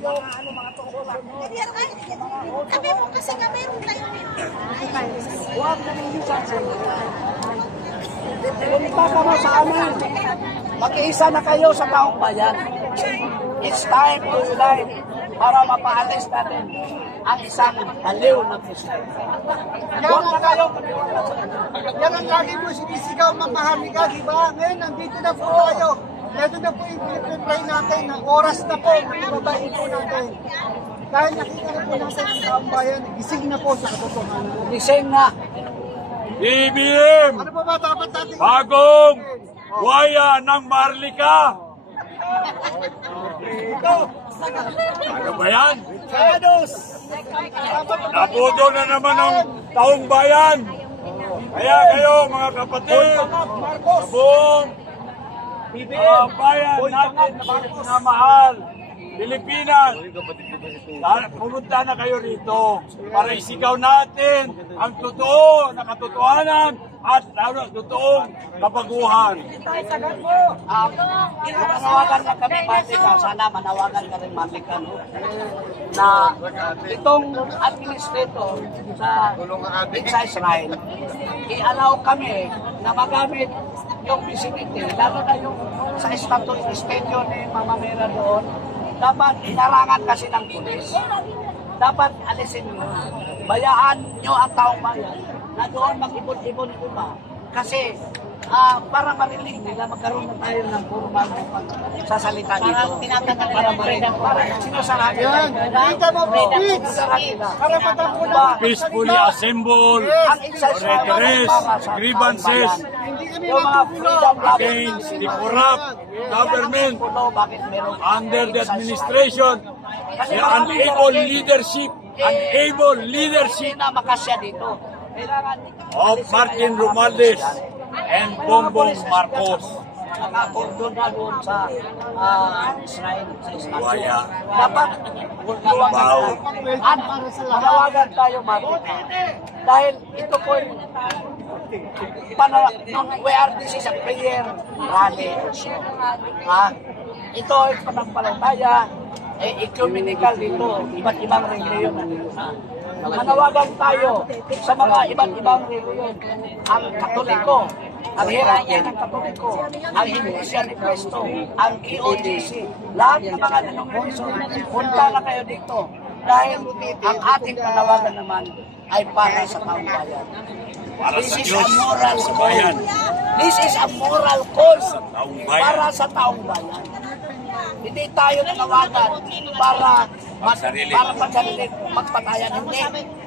mga tungkulan mo. Kami mo kasi kami yung tayo. Huwag na minsan sa punta ka mo sa amin. Mag-iisa na kayo sa taong bayan. It's time to unite para mapaalis natin ang isang baliw na Kristiyan. Huwag na kayo maniwala sa kanya. Yan ang lagi mo sinisigaw, mamahalika, di ba? Ngayon, nandito na po tayo. Ito na po yung pinipray natin. Ang oras na po, ibabahin po natin. Dahil nakita na po natin ang taong bayan, gising na po sa katotohanan. Gising na. BBM! Ano pa ba dapat natin? Bagong waya ng Marlica! Ano ba yan? Napudo na naman ang taong bayan. Kaya kayo mga kapatid, sa buong bayan natin na mahal, Pilipinas, pumunta na kayo rito para isigaw natin ang totoo na katotohanan at totoong kabaguhan. Manawagan na kami, Marlica. Sana manawagan ka rin, Marlica, no? Na itong administrator sa Israel, i-allow kami na magamit yung vicinity, lalo na yung sa statue ni Mama Mera doon. Dapat inarangan kasi ng pulis. Dapat alisin nyo. Bayaan nyo ang taong bayan na doon mag-ibon-ibon pa. Kasi para marinig nila, magkaroon na tayo ng formal sasalita dito. Para marinig. Para sinasarap nila. Kita mo po, peace! Karapatan po na. Peacefully assemble, redress grievances Yung mga freedom against the corrupt government under the administration, the unable leadership na makasya dito. of Martin Romualdez and Bongbong Marcos. Nakakordon na doon sa Israel, sa Israel. Waya. Dapat manawagan tayo, Marlica. Dahil ito po this is a prayer rally. Ito ay panampalataya, ecumenical dito, iba't ibang reliyon na dito. Manawagan tayo sa mga iba't ibang reliyon. Ang Katoliko, ang hierarchy ng Katoliko, ang Iglesia ni Cristo, ang EOGC, lahat ng mga denomination, punta na kayo dito. Dahil ang ating panawagan naman ay para sa taong bayan. This is a moral call. This is a moral call para sa taong bayan. Hindi tayo nanawagan para magpatayan. Hindi.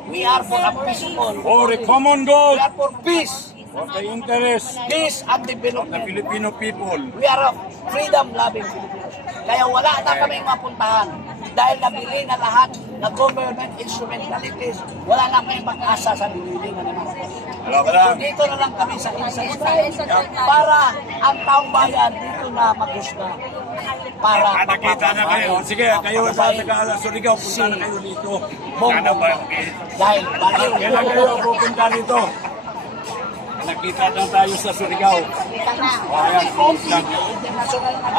We are for a peaceful. For a common goal, We are for peace. for the interest Peace and of the development. Filipino people. We are a freedom-loving Filipinos. Kaya wala na kaming mapuntahan. Dahil nabili na lahat ng government instrumentalities, wala na kaming mag-asa sa binili na naman. So dito na lang kami sa inside para ang taong bayan dito na maghusga. Para Nakita na kayo. Sige, kayo sa Surigao, punta na kayo dito. Sana ba? dahil baliw. Kailan kayo pupunta dito? Nakita na tayo sa Surigao. Ayan. International na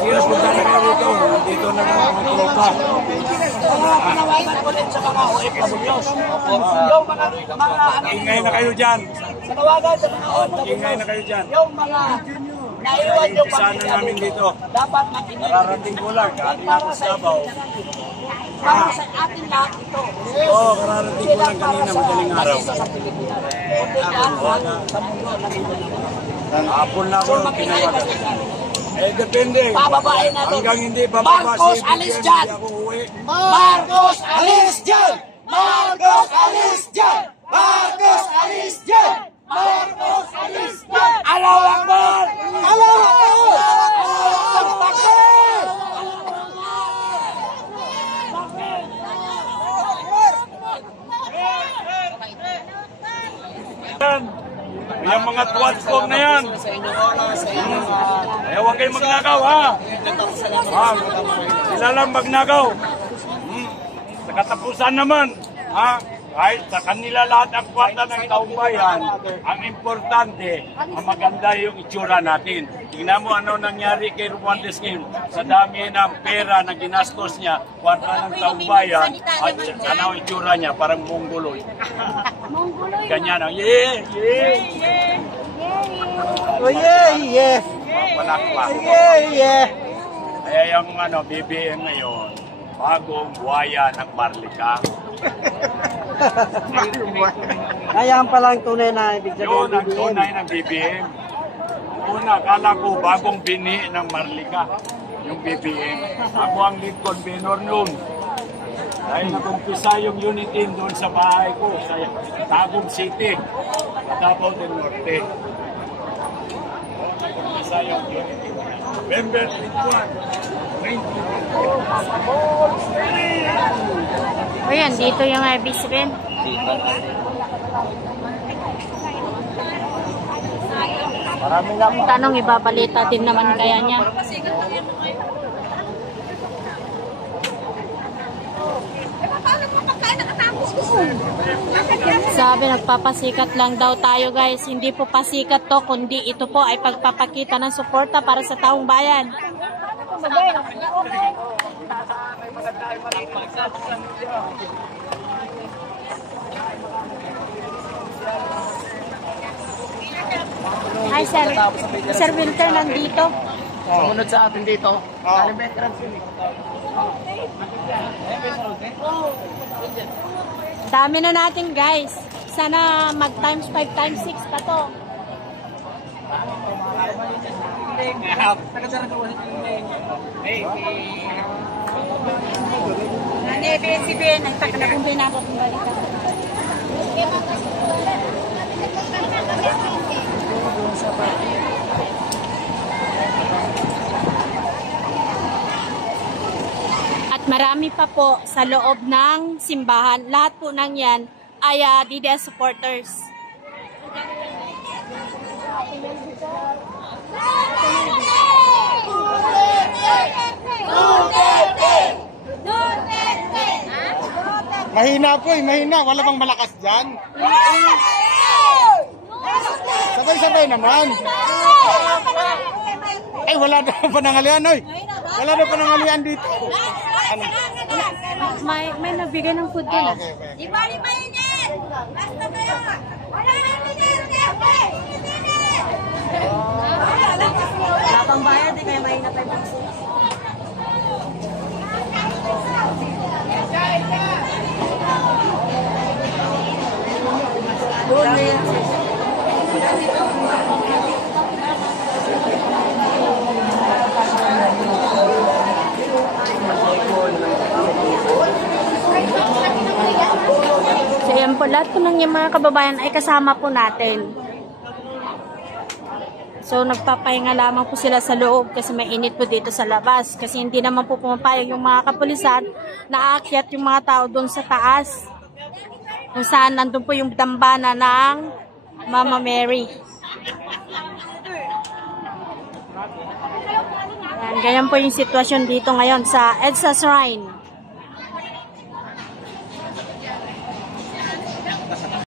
Sige, punta na kayo dito. Dito na mga tropa. panawagan ko din sa mga OFWs. Yung mga Ingay na kayo dyan. panawagan sa mga OFWs. Ingay na kayo dyan. Yung mga naiwan yung Isa na namin dito. dapat makinig. Kararating ko lang. Galing ako sa Davao. Para sa atin lahat ito. Oo, kararating ko lang kanina. Madaling araw. Sa Pilipinas. Kundi lahat sa mundo na ito. Hapon na ako pinawagan. Depende. Pababain natin. Hanggang hindi bababa Marcos, si alis BBM, dyan! hindi ako uwi. Marcos, alis dyan! Marcos, alis dyan! Marcos, alis dyan! Marcos, alis dyan! Allahu Akbar! Allahu Akbar! Yan. Yung mga tuwatkong na yan. Kaya huwag kayong magnakaw, ha? Sila lang magnakaw. Sa katapusan naman, ha? Kahit sa kanila lahat ang kwarta ng taong bayan, ang importante, ang maganda yung itsura natin. Tingnan mo ano nangyari kay Romualdez ngayon. Sa dami ng pera na ginastos niya, kwarta ng taong bayan, at ano ang itsura niya, parang mongoloid. Ganyan ang, yeah! Oh yeah, yeah. Palakpak. Yeah, yeah. Kaya yung BBM ngayon, bagong buhaya ng Marlica. Kaya pala ang tunay na ibig Yun sabihin ang BBM. tunay ng BBM. Una, akala ko bagong bini ng Marlica, yung BBM. Ako ang lead convener noon. Dahil nakumpisa yung unit team doon sa bahay ko, sa Tagum City, Davao del Norte. Nakumpisa yung unit team. Member 21. O yan, dito yung ibis rin. Marami lang. Tanong, ibabalita din naman kaya niya. Sabi, nagpapasikat lang daw tayo guys. Hindi po pasikat to, kundi ito po ay pagpapakita ng suporta para sa taong bayan. Hi sir. Sir Wilter nandito. Sumunod sa atin dito. Dami na natin guys. Sana mag times 5 times 6 pa to. Si Ben, nagtaka na kung binabot ng balita. At marami pa po sa loob ng simbahan. Lahat po ng yan ay DDS supporters. Mahina po mahina. Wala bang malakas dyan? Sabay-sabay naman. Ay, wala na panangalian, oy. Wala na panangalian dito. Ano? May nabigay ng food din. Okay. Basta kayo. Wala pang bayad, di kaya maingat tayo. So yan po, lahat po ng yung mga kababayan ay kasama po natin. So nagpapahinga lamang po sila sa loob kasi may init po dito sa labas. Kasi hindi naman po pumapayag yung mga kapulisan na aakyat yung mga tao doon sa taas. Kung saan nandun po yung dambana ng Mama Mary. Yan, ganyan po yung sitwasyon dito ngayon sa EDSA Shrine.